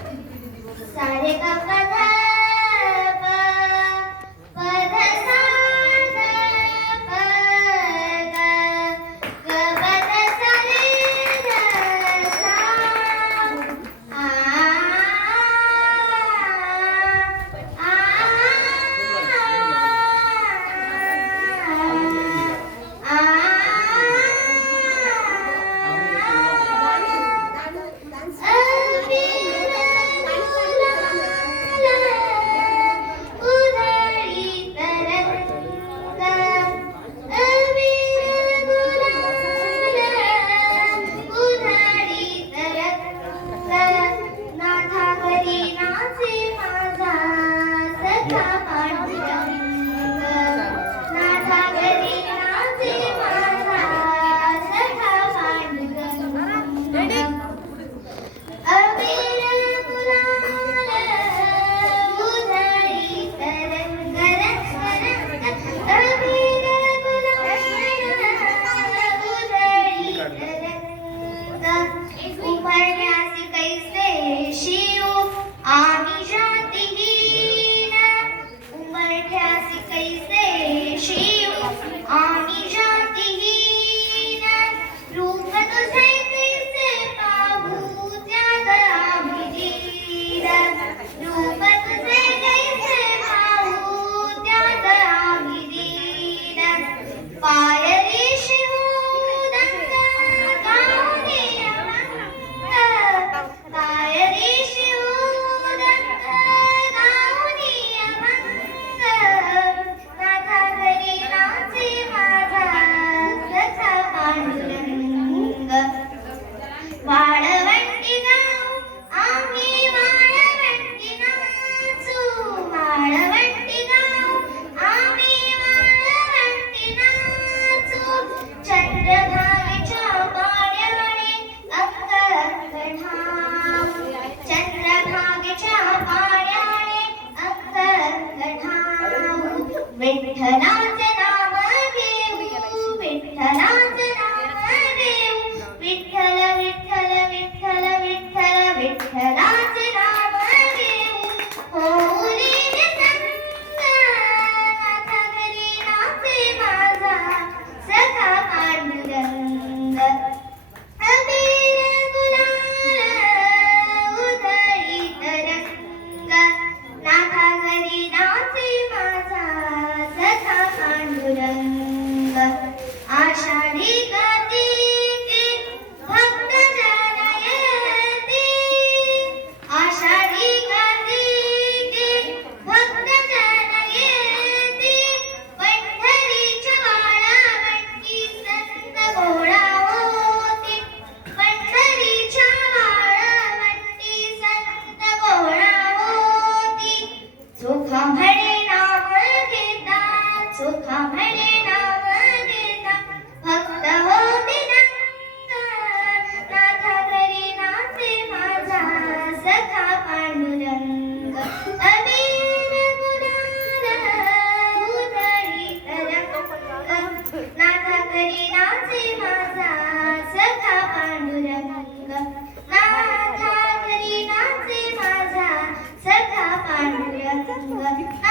सारे गा प ध प प ध सा ध प ग ग प ध सा रे ध सा आ विठ्ठलाचे नाम घेऊ विठ्ठलाचे नाम घेऊ विठ्ठल विठ्ठल विठ्ठल विठ्ठल विठ्ठलाचे नाम घेऊ होऊनी संत नाथा घरी नाचे माझा सखा पांडुरंग अबीर गुलाल उधळीत रंग नाथा घरी नाचे माझा सखा पांडुरंग आषाढी कार्तिकी भक्त जन येती आषाढी कार्तिकी भक्त जन येती पंढरीच्या वाळावंटी संत गोळा होती पंढरीच्या वाळावंटी संत गोळा होती सुखा म्हणे नाम घेता सुखा म्हणे नाम घेता भक्त होती दंग नाथा घरी नाचे माझा सखा पांडुरंग अबीर गुलाल उधळीत रंग नाथा घरी नाचे माझा सखा पांडुरंग नाथा घरी नाचे माझा सखा पांडुरंग